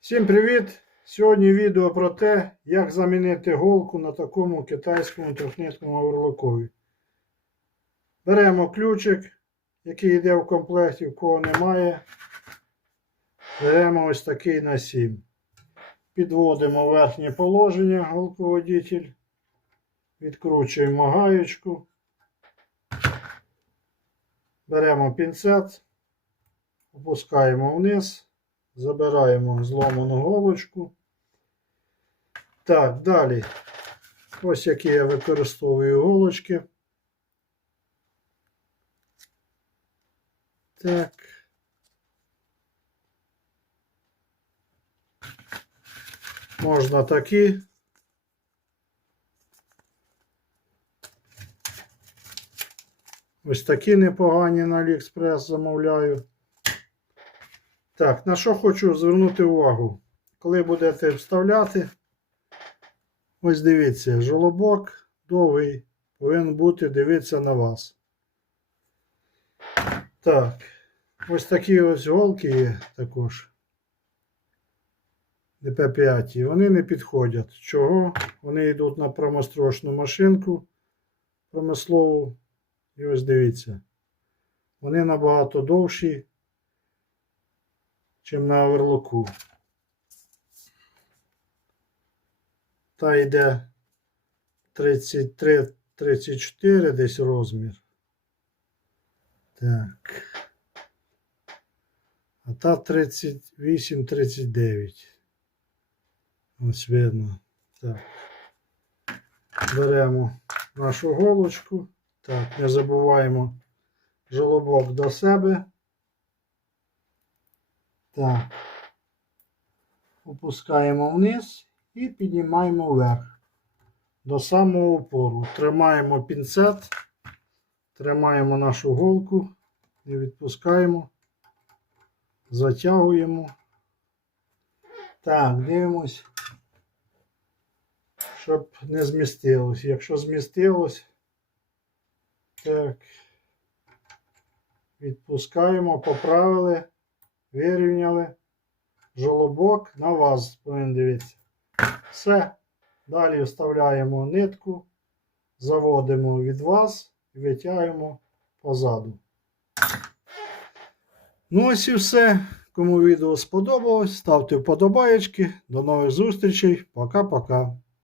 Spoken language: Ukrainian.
Всім привіт! Сьогодні відео про те, як замінити голку на такому китайському трьохниткому оверлокові. Беремо ключик, який йде в комплекті, в кого немає. Беремо ось такий на 7. Підводимо верхнє положення голководитель. Відкручуємо гаєчку. Беремо пінцет, опускаємо вниз. Забираємо зломану голочку. Так, далі. Ось які я використовую голочки. Так. Можна такі. Ось такі непогані на AliExpress замовляю. Так, на що хочу звернути увагу? Коли будете вставляти, ось дивіться, жолобок довгий повинен бути дивитися на вас. Так, ось такі ось голки є також. ДП5. Вони не підходять. Чого? Вони йдуть на промострочну машинку промислову. І ось дивіться. Вони набагато довші чим на оверлоку. Та йде 33-34 десь розмір. Так. А та 38-39. Ось видно. Так. Беремо нашу голочку. Так, не забуваємо жолобок до себе. Так. Опускаємо вниз і піднімаємо вверх до самого опору. Тримаємо пінцет, тримаємо нашу голку і відпускаємо, затягуємо. Так, дивимось, щоб не змістилось. Якщо змістилось, так, відпускаємо, поправили вирівняли. Жолобок на вас повинен дивитися. Все. Далі вставляємо нитку, заводимо від вас і витягуємо позаду. Ну ось і все. Кому відео сподобалось, ставте вподобаєчки. До нових зустрічей. Пока-пока.